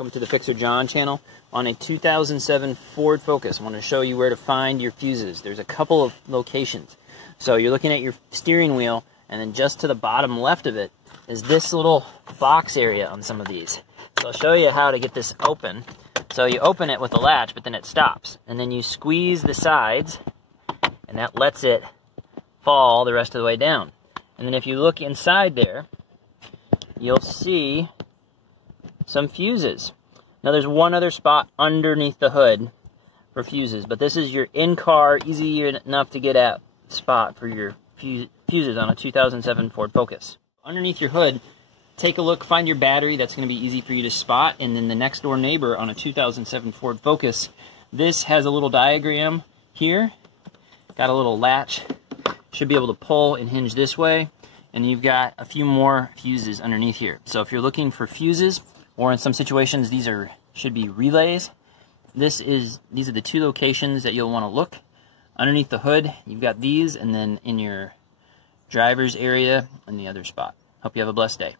Welcome to the Fixer John channel. On a 2007 Ford Focus, I want to show you where to find your fuses. There's a couple of locations. So you're looking at your steering wheel, and then just to the bottom left of it is this little box area on some of these. So I'll show you how to get this open. So you open it with a latch, but then it stops. And then you squeeze the sides, and that lets it fall the rest of the way down. And then if you look inside there, you'll see some fuses. Now there's one other spot underneath the hood for fuses, but this is your in-car, easy enough to get at spot for your fuses on a 2007 Ford Focus. Underneath your hood, take a look, find your battery. That's going to be easy for you to spot. And then the next door neighbor on a 2007 Ford Focus, this has a little diagram here. Got a little latch. Should be able to pull and hinge this way. And you've got a few more fuses underneath here. So if you're looking for fuses, or in some situations these should be relays, these are the two locations that you'll want to look. Underneath the hood, you've got these, and then in your driver's area in the other spot. Hope you have a blessed day.